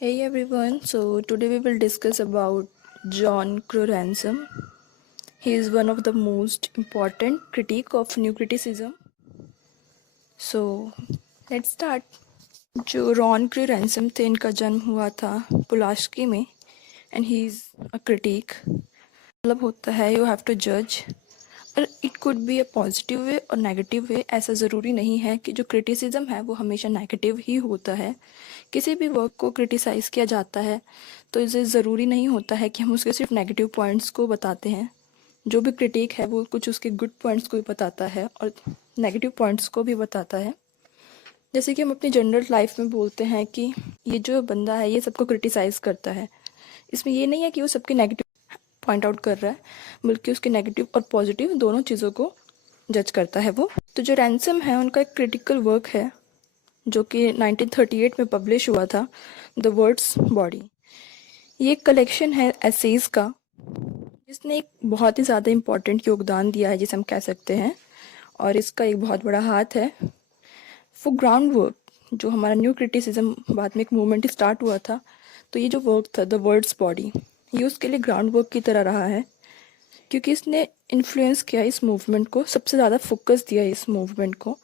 Hey everyone, so today we will discuss about John Ransom. He is one of the most important critique of new criticism. So let's start. जो Ron ransom थे इनका जन्म हुआ था Pulaski में and he is a critic. मतलब होता है यू हैव टू जज, और it could be a positive way और नेगेटिव वे। ऐसा ज़रूरी नहीं है कि जो क्रिटिसिज्म है वो हमेशा नेगेटिव ही होता है। किसी भी वर्क को क्रिटिसाइज़ किया जाता है तो इसे ज़रूरी नहीं होता है कि हम उसके सिर्फ नेगेटिव पॉइंट्स को बताते हैं। जो भी क्रिटिक है वो कुछ उसके गुड पॉइंट्स को भी बताता है और नेगेटिव पॉइंट्स को भी बताता है। जैसे कि हम अपनी जनरल लाइफ में बोलते हैं कि ये जो बंदा है ये सबको क्रिटिसाइज़ करता है। इसमें ये नहीं है कि वो सबके नेगेटिव पॉइंट आउट कर रहा है, बल्कि उसके नेगेटिव और पॉजिटिव दोनों चीज़ों को जज करता है वो। तो जो रैंसम है उनका एक क्रिटिकल वर्क है जो कि 1938 में पब्लिश हुआ था, द वर्ड्स बॉडी। ये एक कलेक्शन है एसेज का जिसने एक बहुत ही ज़्यादा इम्पोर्टेंट योगदान दिया है जिसे हम कह सकते हैं, और इसका एक बहुत बड़ा हाथ है फॉर ग्राउंड वर्क। जो हमारा न्यू क्रिटिसिज्म बाद में एक मूवमेंट स्टार्ट हुआ था, तो ये जो वर्क था द वर्ड्स बॉडी, ये उसके लिए ग्राउंड वर्क की तरह रहा है, क्योंकि इसने इन्फ्लुएंस किया इस मूवमेंट को, सबसे ज़्यादा फोकस दिया इस मूवमेंट को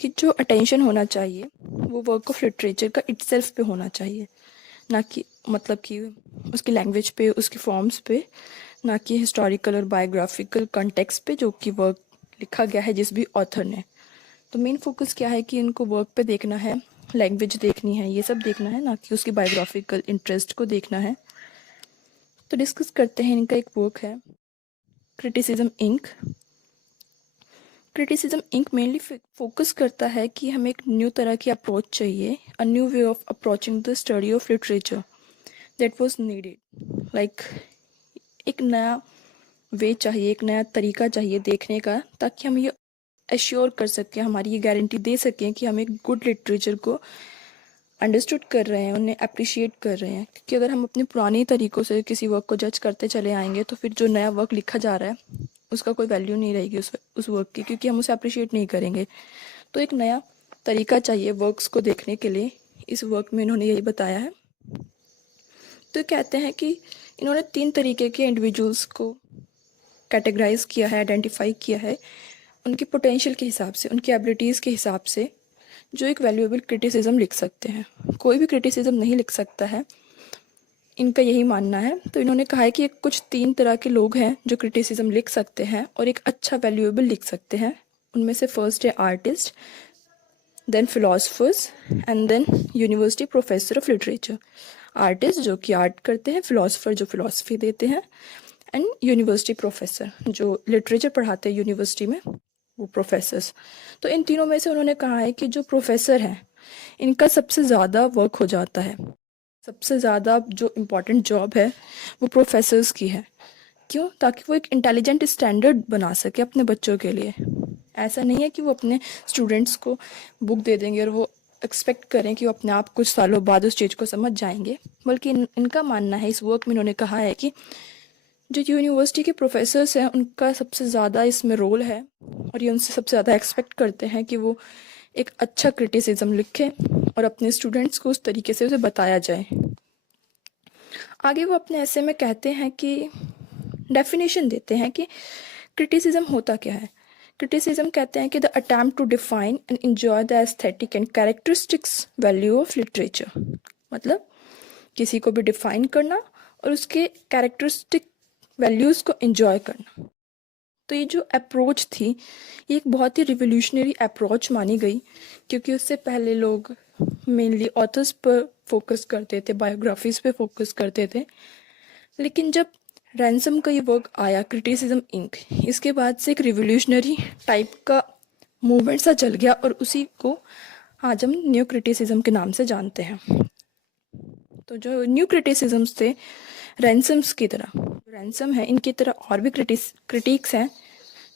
कि जो अटेंशन होना चाहिए वो वर्क ऑफ लिटरेचर का इटसेल्फ पे होना चाहिए, ना कि मतलब कि उसकी लैंग्वेज पे, उसकी फॉर्म्स पे, ना कि हिस्टोरिकल और बायोग्राफिकल कॉन्टेक्स्ट पे जो कि वर्क लिखा गया है जिस भी ऑथर ने। तो मेन फोकस क्या है कि इनको वर्क पे देखना है, लैंग्वेज देखनी है, ये सब देखना है, ना कि उसकी बायोग्राफिकल इंटरेस्ट को देखना है। तो डिस्कस करते हैं। इनका एक वर्क है criticism Inc. Criticism Inc mainly focus करता है कि हमें एक न्यू तरह की अप्रोच चाहिए, a new way of approaching the study of literature that was needed. Like एक नया वे चाहिए, एक नया तरीका चाहिए देखने का, ताकि हम ये एश्योर कर सकें, हमारी ये गारंटी दे सकें कि हम एक गुड लिटरेचर को अंडरस्टूड कर रहे हैं, उन्हें अप्रिशिएट कर रहे हैं। क्योंकि अगर हम अपने पुराने तरीक़ों से किसी वर्क को जज करते चले आएंगे तो फिर जो नया वर्क लिखा जा रहा है उसका कोई वैल्यू नहीं रहेगी उस वर्क की, क्योंकि हम उसे अप्रिशिएट नहीं करेंगे। तो एक नया तरीका चाहिए वर्क्स को देखने के लिए। इस वर्क में इन्होंने यही बताया है। तो कहते हैं कि इन्होंने 3 तरीके के इंडिविजुअल्स को कैटेगराइज किया है, आइडेंटिफाई किया है उनकी पोटेंशियल के हिसाब से, उनकी एबिलिटीज़ के हिसाब से, जो एक वैल्यूएबल क्रिटिसिज्म लिख सकते हैं। कोई भी क्रिटिसिज्म नहीं लिख सकता है, इनका यही मानना है। तो इन्होंने कहा है कि कुछ 3 तरह के लोग हैं जो क्रिटिसिज्म लिख सकते हैं और एक अच्छा वैल्यूएबल लिख सकते हैं। उनमें से फर्स्ट है artist, then philosophers and then university professor of literature. Artist जो कि आर्ट करते हैं, फिलोसफर जो फिलोसफी देते हैं, एंड यूनिवर्सिटी प्रोफेसर जो लिटरेचर पढ़ाते हैं यूनिवर्सिटी में, वो प्रोफेसर्स। तो इन तीनों में से उन्होंने कहा है कि जो प्रोफेसर हैं इनका सबसे ज़्यादा वर्क हो जाता है, सबसे ज़्यादा जो इम्पोर्टेंट जॉब है वो प्रोफेसर्स की है। क्यों? ताकि वो एक इंटेलिजेंट स्टैंडर्ड बना सके अपने बच्चों के लिए। ऐसा नहीं है कि वो अपने स्टूडेंट्स को बुक दे देंगे और वो एक्सपेक्ट करें कि वो अपने आप कुछ सालों बाद उस चीज़ को समझ जाएंगे, बल्कि इनका मानना है, इस वर्क में इन्होंने कहा है कि जो यूनिवर्सिटी के प्रोफेसर्स हैं उनका सबसे ज़्यादा इसमें रोल है, और ये उनसे सबसे ज़्यादा एक्सपेक्ट करते हैं कि वो एक अच्छा क्रिटिसिज्म लिखें और अपने स्टूडेंट्स को उस तरीके से उसे बताया जाए। आगे वो अपने ऐसे में कहते हैं कि डेफिनेशन देते हैं कि क्रिटिसिज्म होता क्या है। क्रिटिसिज्म कहते हैं कि the attempt to define and enjoy the aesthetic and characteristics value of literature. मतलब किसी को भी डिफाइन करना और उसके कैरेक्टरिस्टिक वैल्यूज़ को एंजॉय करना। तो ये जो अप्रोच थी ये एक बहुत ही रिवोल्यूशनरी अप्रोच मानी गई, क्योंकि उससे पहले लोग मेनली ऑथर्स पर फोकस करते थे, बायोग्राफीज पे फोकस करते थे। लेकिन जब रैंसम का ये वर्क आया क्रिटिसिज्म इंक, इसके बाद से एक रिवोल्यूशनरी टाइप का मूवमेंट सा चल गया, और उसी को आज हम न्यू क्रिटिसिज्म के नाम से जानते हैं। तो जो न्यू क्रिटिसिज्म्स थे रैंसम्स की तरह, रैंसम है इनकी तरह और भी क्रिटिक्स हैं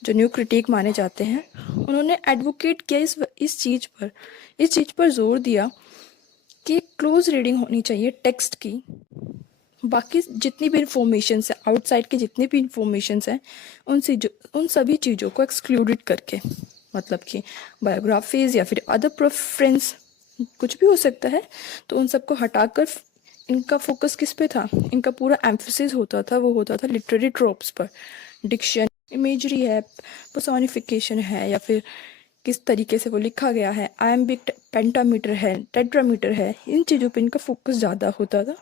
जो न्यू क्रिटिक माने जाते हैं। उन्होंने एडवोकेट किया इस चीज़ पर जोर दिया कि क्लोज रीडिंग होनी चाहिए टेक्स्ट की। बाकी जितनी भी इंफॉर्मेशंस है, आउटसाइड की जितनी भी इंफॉर्मेशंस हैं, उन सभी चीज़ों को एक्सक्लूडेड करके, मतलब कि बायोग्राफीज या फिर अदर प्रेफरेंस कुछ भी हो सकता है, तो उन सबको हटाकर इनका फोकस किस पे था, इनका पूरा एम्फोसिस होता था वो होता था लिटरेरी ट्रोप्स पर। डिक्शन, इमेजरी है, पर्सोनिफिकेशन है, या फिर किस तरीके से वो लिखा गया है, आयम्बिक पेंटामीटर है, टेट्रामीटर है, इन चीज़ों पे इनका फोकस ज़्यादा होता था।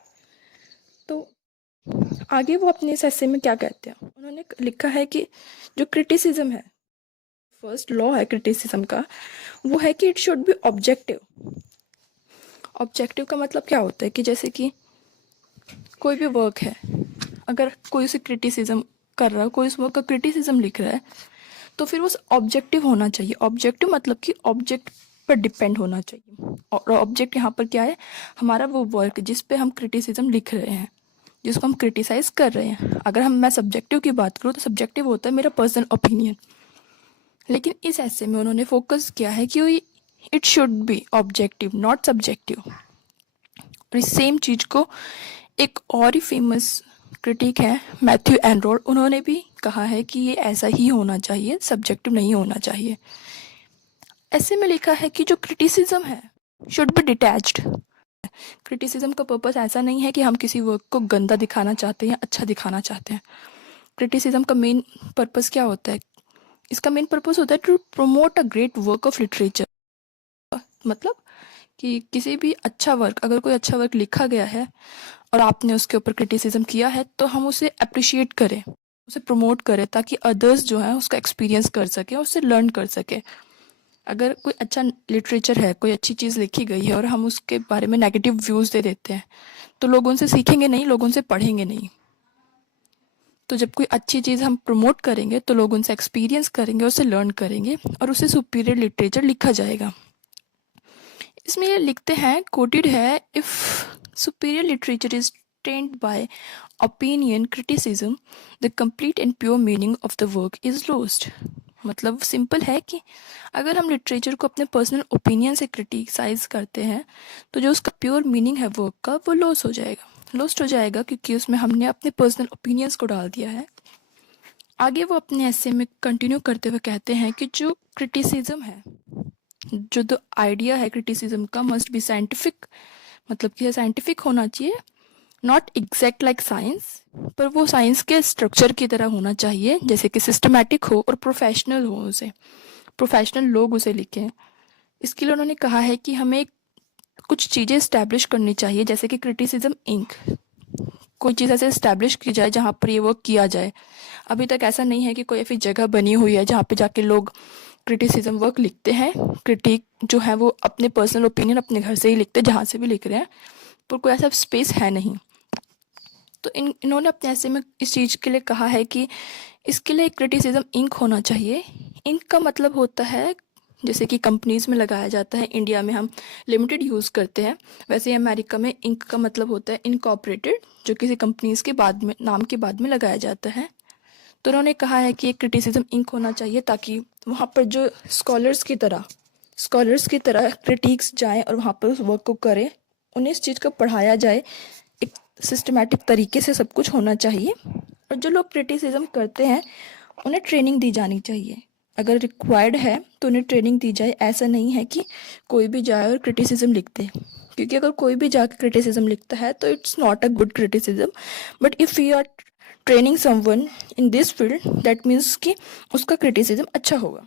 तो आगे वो अपने इस ऐसे में क्या कहते हैं, उन्होंने लिखा है कि जो क्रिटिसिज्म है, फर्स्ट लॉ है क्रिटिसिज्म का, वो है कि it should be objective. Objective का मतलब क्या होता है कि जैसे कि कोई भी वर्क है, अगर कोई उसे क्रिटिसिज्म कर रहा है, कोई उस वर्क का क्रिटिसिज्म लिख रहा है, तो फिर वो ऑब्जेक्टिव होना चाहिए। ऑब्जेक्टिव मतलब कि ऑब्जेक्ट पर डिपेंड होना चाहिए। और ऑब्जेक्ट यहाँ पर क्या है, हमारा वो वर्क जिस पे हम क्रिटिसिज्म लिख रहे हैं, जिसको हम क्रिटिसाइज कर रहे हैं। अगर मैं सब्जेक्टिव की बात करूँ तो सब्जेक्टिव होता है मेरा पर्सनल ओपिनियन, लेकिन इस ऐसे में उन्होंने फोकस किया है कि it should be objective not subjective. और इस सेम चीज को एक और ही फेमस क्रिटिक है मैथ्यू एनरोड, उन्होंने भी कहा है कि ये ऐसा ही होना चाहिए, सब्जेक्टिव नहीं होना चाहिए। ऐसे में लिखा है कि जो क्रिटिसिज्म है शुड बी डिटैच्ड। क्रिटिसिज्म का पर्पस ऐसा नहीं है कि हम किसी वर्क को गंदा दिखाना चाहते हैं या अच्छा दिखाना चाहते हैं। क्रिटिसिज्म का मेन पर्पस क्या होता है, इसका मेन पर्पस होता है to promote a great work of literature. मतलब कि किसी भी अच्छा वर्क, अगर कोई अच्छा वर्क लिखा गया है और आपने उसके ऊपर क्रिटिसिज्म किया है, तो हम उसे अप्रिशिएट करें, उसे प्रमोट करें, ताकि अदर्स जो है उसका एक्सपीरियंस कर सके, उससे लर्न कर सके। अगर कोई अच्छा लिटरेचर है, कोई अच्छी चीज़ लिखी गई है और हम उसके बारे में नेगेटिव व्यूज़ दे देते हैं, तो लोग उनसे सीखेंगे नहीं, लोग उनसे पढ़ेंगे नहीं। तो जब कोई अच्छी चीज़ हम प्रमोट करेंगे तो लोग उनसे एक्सपीरियंस करेंगे, उससे लर्न करेंगे और उससे सुपीरियर लिटरेचर लिखा जाएगा। इसमें ये लिखते हैं, कोटेड है, if superior literature is trained by opinion criticism the complete and pure meaning of the work is lost. मतलब सिंपल है कि अगर हम लिटरेचर को अपने पर्सनल ओपिनियन से क्रिटिसाइज करते हैं, तो जो उसका प्योर मीनिंग है वर्क का, वो लॉस्ट हो जाएगा, क्योंकि उसमें हमने अपने पर्सनल ओपिनियंस को डाल दिया है। आगे वो अपने ऐसे में कंटिन्यू करते हुए कहते हैं कि जो क्रिटिसिज्म है, जो द आइडिया है क्रिटिसिज्म का, मस्ट बी साइंटिफिक। मतलब कि साइंटिफिक होना चाहिए, नॉट एग्जैक्ट लाइक साइंस, पर वो साइंस के स्ट्रक्चर की तरह होना चाहिए, जैसे कि सिस्टमैटिक हो और प्रोफेशनल हो, उसे प्रोफेशनल लोग उसे लिखें। इसके लिए उन्होंने कहा है कि हमें कुछ चीज़ें इस्टेब्लिश करनी चाहिए, जैसे कि क्रिटिसिज्म इंक, कोई चीज़ ऐसे इस्टेब्लिश की जाए जहाँ पर ये वर्क किया जाए। अभी तक ऐसा नहीं है कि कोई ऐसी जगह बनी हुई है जहाँ पे जाके लोग क्रिटिसिज्म वर्क लिखते हैं। क्रिटिक जो है वो अपने पर्सनल ओपिनियन अपने घर से ही लिखते हैं, जहाँ से भी लिख रहे हैं, पर कोई ऐसा स्पेस है नहीं। तो इन्होंने अपने ऐसे में इस चीज़ के लिए कहा है कि इसके लिए क्रिटिसिज्म इंक होना चाहिए। इंक का मतलब होता है, जैसे कि कंपनीज में लगाया जाता है, इंडिया में हम लिमिटेड यूज़ करते हैं, वैसे ही अमेरिका में इंक का मतलब होता है इनकॉर्पोरेटेड, जो किसी कंपनीज के बाद में, नाम के बाद में लगाया जाता है। तो उन्होंने कहा है कि एक क्रिटिसिज्म इंक होना चाहिए, ताकि वहाँ पर जो स्कॉलर्स की तरह क्रिटिक्स जाएं और वहाँ पर उस वर्क को करें, उन्हें इस चीज़ को पढ़ाया जाए, एक सिस्टमैटिक तरीके से सब कुछ होना चाहिए। और जो लोग क्रिटिसिज्म करते हैं उन्हें ट्रेनिंग दी जानी चाहिए, अगर रिक्वायर्ड है तो उन्हें ट्रेनिंग दी जाए। ऐसा नहीं है कि कोई भी जाए और क्रिटिसिज्म लिखते, क्योंकि अगर कोई भी जाकर क्रिटिसिज्म लिखता है तो it's not a good criticism. But if you are training someone in this field, that means कि उसका क्रिटिसिज्म अच्छा होगा।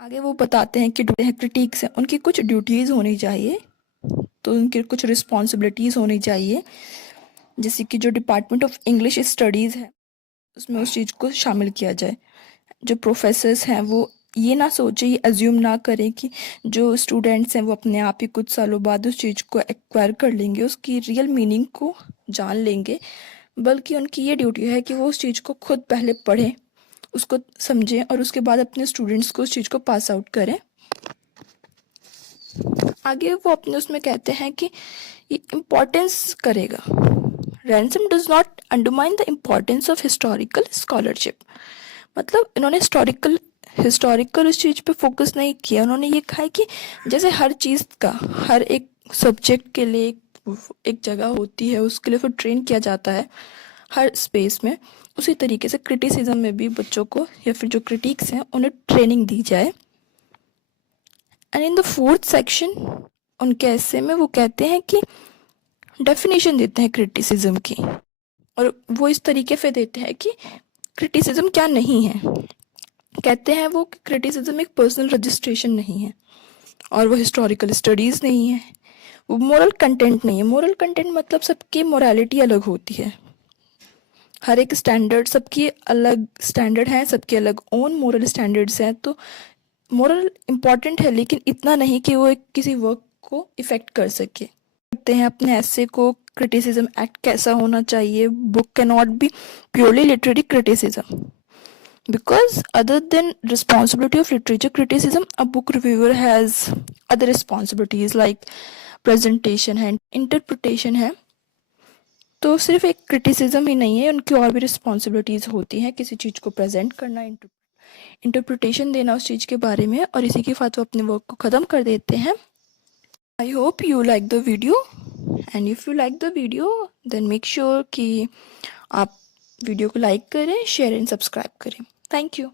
आगे वो बताते हैं कि क्रिटिक्स हैं, उनकी कुछ ड्यूटीज़ होनी चाहिए, तो उनकी कुछ रिस्पॉन्सिबिलिटीज़ होनी चाहिए, जैसे कि जो डिपार्टमेंट ऑफ इंग्लिश स्टडीज़ है उसमें उस चीज़ को शामिल किया जाए। जो प्रोफेसर्स हैं वो ये ना सोचे, ये अज्यूम ना करें कि जो स्टूडेंट्स हैं वो अपने आप ही कुछ सालों बाद उस चीज़ को एक्वायर कर लेंगे, उसकी रियल मीनिंग को जान लेंगे, बल्कि उनकी ये ड्यूटी है कि वो उस चीज़ को खुद पहले पढ़ें, उसको समझें और उसके बाद अपने स्टूडेंट्स को उस चीज़ को पास आउट करें। आगे वो अपने उसमें कहते हैं कि ये इम्पोर्टेंस करेगा, ransom does not undermine the importance of historical scholarship. मतलब इन्होंने हिस्टोरिकल उस चीज़ पे फोकस नहीं किया। उन्होंने ये कहा है कि जैसे हर चीज़ का, हर एक सब्जेक्ट के लिए एक जगह होती है, उसके लिए फिर ट्रेन किया जाता है हर स्पेस में, उसी तरीके से क्रिटिसिज्म में भी बच्चों को या फिर जो क्रिटिक्स हैं उन्हें ट्रेनिंग दी जाए। And in the fourth section उनके ऐसे में वो कहते हैं कि डेफिनेशन देते हैं क्रिटिसिज्म की, और वो इस तरीके से देते हैं कि क्रिटिसिज्म क्या नहीं है। कहते हैं वो कि क्रिटिसिज्म एक पर्सनल रजिस्ट्रेशन नहीं है, और वो हिस्टोरिकल स्टडीज़ नहीं है, वो मोरल कंटेंट नहीं है। मोरल कंटेंट मतलब सबकी मोरालिटी अलग होती है, हर एक स्टैंडर्ड, सबकी अलग स्टैंडर्ड हैं, सबके अलग ओन मोरल स्टैंडर्ड्स हैं। तो मोरल इम्पॉर्टेंट है, लेकिन इतना नहीं कि वो किसी वर्क को इफ़ेक्ट कर सके। करते हैं अपने ऐसे को क्रिटिसिज्म एक्ट कैसा होना चाहिए। Book can not be purely literary criticism, because other than responsibility of literature criticism, a book reviewer has other responsibilities like presentation है, interpretation है। तो सिर्फ एक क्रिटिसिज्म ही नहीं है, उनकी और भी रिस्पॉन्सिबिलिटीज़ होती हैं, किसी चीज़ को प्रेजेंट करना, इंटरप्रिटेशन देना उस चीज़ के बारे में, और इसी के साथ वो अपने वर्क को ख़त्म कर देते हैं। I hope you like the video, and if you like the video then make sure कि आप वीडियो को लाइक करें, शेयर एंड सब्सक्राइब करें। Thank you.